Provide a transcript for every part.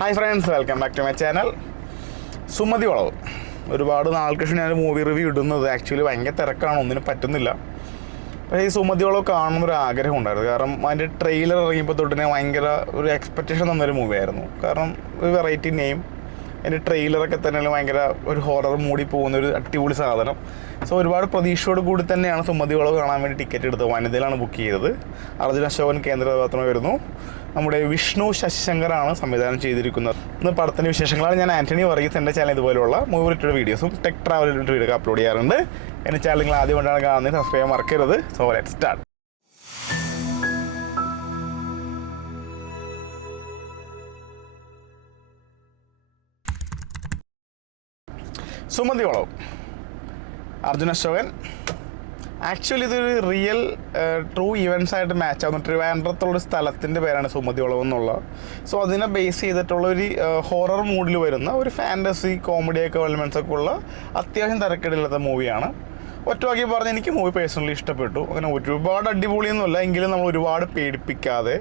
Hi friends, welcome back to my channel. Sumathi Valavu. ഒരുപാട് നാൾക്ക് ശേഷം ഞാൻ മൂവി റിവ്യൂ ഇടുന്നത്. ആക്ച്വലി ഭയങ്കര തിരക്കാണ്, ഒന്നിനും പറ്റുന്നില്ല. പക്ഷേ ഈ സുമതി വളവ് കാണുന്നൊരു ആഗ്രഹം ഉണ്ടായിരുന്നു. കാരണം അതിൻ്റെ ട്രെയിലർ ഇറങ്ങിയപ്പോൾ തൊട്ടിനെ ഭയങ്കര ഒരു എക്സ്പെക്റ്റേഷൻ തന്നൊരു മൂവിയായിരുന്നു. കാരണം ഒരു വെറൈറ്റി നെയിം, അതിൻ്റെ ട്രെയിലറൊക്കെ തന്നെ ഭയങ്കര ഒരു ഹൊറർ മൂടി പോകുന്ന ഒരു അടിപൊളി സാധനം. സോ ഒരുപാട് പ്രതീക്ഷയോട് കൂടി തന്നെയാണ് സുമതി വളവ് കാണാൻ വേണ്ടി ടിക്കറ്റ് എടുത്തത്. വനിതയിലാണ് ബുക്ക് ചെയ്തത്. അർജുന അശോകൻ കേന്ദ്ര കഥാപാത്രമായി വരുന്നു. നമ്മുടെ വിഷ്ണു ശശിശങ്കറാണ് സംവിധാനം ചെയ്തിരിക്കുന്നത്. ഇന്ന് പടത്തിൻ്റെ വിശേഷങ്ങളാണ്. ഞാൻ ആൻ്റണി വർഗീസ്. എൻ്റെ ചാനൽ ഇതുപോലുള്ള മൂവി റിലേറ്റഡ് വീഡിയോസും tech travel related video upload ചെയ്യാറുണ്ട്. എൻ്റെ ചാനൽ നിങ്ങൾ ആദ്യമായിട്ടാണ് കാണുന്നത്, സബ്സ്ക്രൈബ് ചെയ്യാൻ മറക്കരുത്. So let's start. Sumathi Valavu, Arjun Ashokan. Actually ഇതൊരു റിയൽ ട്രൂ ഇവൻറ്റ്സ് ആയിട്ട് മാച്ച് ആവുന്ന ട്രിവാൻഡ്രത്തുള്ളൊരു സ്ഥലത്തിൻ്റെ പേരാണ് സുമതി വളവ് എന്നുള്ളത്. സോ അതിനെ ബേസ് ചെയ്തിട്ടുള്ള ഒരു ഹൊറർ മൂഡിൽ വരുന്ന ഒരു ഫാൻറ്റസി കോമഡിയൊക്കെ എലമെൻറ്റ്സ് ഒക്കെ ഉള്ള അത്യാവശ്യം തിരക്കേടില്ലാത്ത മൂവിയാണ്. ഒറ്റവാക്കി പറഞ്ഞ് എനിക്ക് മൂവി പേഴ്സണലി ഇഷ്ടപ്പെട്ടു. അങ്ങനെ ഒരുപാട് അടിപൊളിയൊന്നുമല്ല, എങ്കിലും നമ്മൾ ഒരുപാട് പേടിപ്പിക്കാതെ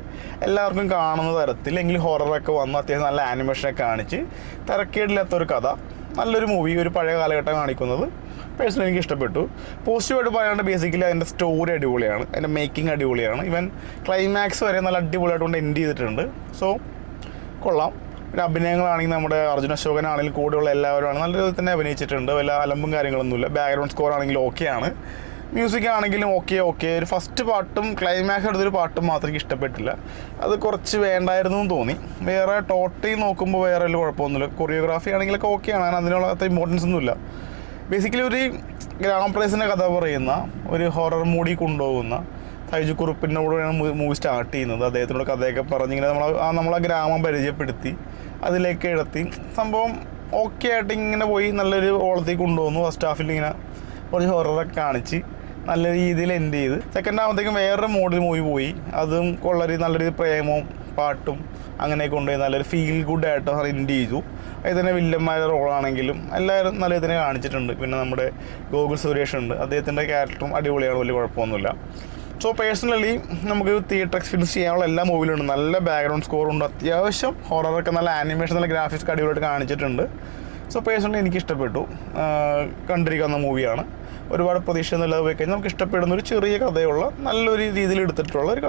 എല്ലാവർക്കും കാണുന്ന തരത്തിൽ, എങ്കിലും ഹൊററൊക്കെ വന്ന് അത്യാവശ്യം നല്ല ആനിമേഷനൊക്കെ കാണിച്ച് തിരക്കേടില്ലാത്തൊരു കഥ, നല്ലൊരു മൂവി, ഒരു പഴയ കാലഘട്ടം കാണിക്കുന്നത് പേഴ്സണലി എനിക്ക് ഇഷ്ടപ്പെട്ടു. പോസിറ്റീവായിട്ട് പറയാണ്ട് ബേസിക്കലി അതിൻ്റെ സ്റ്റോറി അടിപൊളിയാണ്, അതിൻ്റെ മേക്കിംഗ് അടിപൊളിയാണ്. ഈവൻ ക്ലൈമാക്സ് വരെ നല്ല അടിപൊളിയായിട്ട് കൊണ്ട് എൻഡ് ചെയ്തിട്ടുണ്ട്. സോ കൊള്ളാം. പിന്നെ അഭിനയങ്ങളാണെങ്കിൽ നമ്മുടെ അർജുന അശോകനാണെങ്കിലും കൂടെയുള്ള എല്ലാവരുമാണ് നല്ല രീതിയിൽ തന്നെ അഭിനയിച്ചിട്ടുണ്ട്. വല്ല അലമ്പും കാര്യങ്ങളൊന്നുമില്ല. ബാക്ക്ഗ്രൗണ്ട് സ്കോർ ആണെങ്കിലും ഓക്കെയാണ്. മ്യൂസിക് ആണെങ്കിലും ഓക്കെ. ഒരു ഫസ്റ്റ് പാട്ടും ക്ലൈമാക്സ് എടുത്തൊരു പാട്ടും മാത്രം എനിക്ക് ഇഷ്ടപ്പെട്ടില്ല. അത് കുറച്ച് വേണ്ടായിരുന്നു എന്ന് തോന്നി. വേറെ ടോട്ടൽ നോക്കുമ്പോൾ വേറെ വലിയ കുഴപ്പമൊന്നുമില്ല. കൊറിയോഗ്രാഫി ആണെങ്കിലൊക്കെ ഓക്കെയാണ്. അതിനുള്ള അത്ര ഇമ്പോർട്ടൻസ് ഒന്നുമില്ല. ബേസിക്കലി ഒരു ഗ്രാമപ്രദേശത്തിൻ്റെ കഥ പറയുന്ന ഒരു ഹൊറർ മൂഡി കൊണ്ടുപോകുന്ന സൈജു കുറുപ്പിൻ്റെ കൂടെയാണ് മൂവി സ്റ്റാർട്ട് ചെയ്യുന്നത്. അദ്ദേഹത്തിനോട് കഥയൊക്കെ പറഞ്ഞിങ്ങനെ നമ്മളെ ഗ്രാമം പരിചയപ്പെടുത്തി അതിലേക്ക് എഴുത്തി സംഭവം ഓക്കെ ആയിട്ട് ഇങ്ങനെ പോയി നല്ലൊരു ഓളത്തേക്ക് കൊണ്ടുപോകുന്നു. ഫസ്റ്റ് ഹാഫിൽ ഇങ്ങനെ കുറച്ച് ഹൊററൊക്കെ കാണിച്ച് നല്ല രീതിയിൽ എൻഡ് ചെയ്ത് സെക്കൻഡ് ആകുമ്പോഴത്തേക്കും വേറൊരു മോഡിൽ മൂവി പോയി. അതും നല്ലൊരു പ്രേമവും പാട്ടും അങ്ങനെയൊക്കെ കൊണ്ടുപോയി നല്ലൊരു ഫീൽ ഗുഡായിട്ട് എൻഡ് ചെയ്തു. അതിൽ തന്നെ വില്ലന്മാരുടെ റോളാണെങ്കിലും എല്ലാവരും നല്ല ഇതിനെ കാണിച്ചിട്ടുണ്ട്. പിന്നെ നമ്മുടെ ഗോകുൽ സുരേഷ് ഉണ്ട്, അദ്ദേഹത്തിൻ്റെ ക്യാരക്ടറും അടിപൊളിയാണ്, വലിയ കുഴപ്പമൊന്നുമില്ല. സോ പേഴ്സണലി നമുക്ക് തിയേറ്റർ എക്സ്പീരിയൻസ് ചെയ്യാനുള്ള എല്ലാ മൂവിയിലുണ്ട്. നല്ല ബാക്ക്ഗ്രൗണ്ട് സ്കോറുണ്ട്, അത്യാവശ്യം ഹൊററൊക്കെ നല്ല ആനിമേഷൻ, നല്ല ഗ്രാഫിക്സ് അടിപൊളിയായിട്ട് കാണിച്ചിട്ടുണ്ട്. സോ പേഴ്സണലി എനിക്ക് ഇഷ്ടപ്പെട്ടു. കണ്ടിരിക്കുന്ന മൂവിയാണ്. ഒരുപാട് പ്രതീക്ഷയൊന്നുമില്ലാതെ പോയി കഴിഞ്ഞാൽ നമുക്ക് ഇഷ്ടപ്പെടുന്ന ഒരു ചെറിയ കഥയുള്ള നല്ലൊരു രീതിയിൽ എടുത്തിട്ടുള്ള ഒരു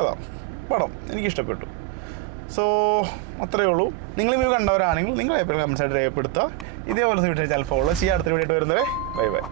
പടം എനിക്കിഷ്ടപ്പെട്ടു. സോ അത്രയേ ഉള്ളൂ. നിങ്ങൾ ഈ കണ്ടവരാണെങ്കിൽ നിങ്ങൾ എപ്പോഴും കമൻസായിട്ട് രേഖപ്പെടുത്തുക. ഇതേപോലെ വീഡിയോ ചാനൽ ഫോളോ ചെയ്യുക. അടുത്ത വീഡിയോ ആയിട്ട് വരുന്നവരെ ബൈ.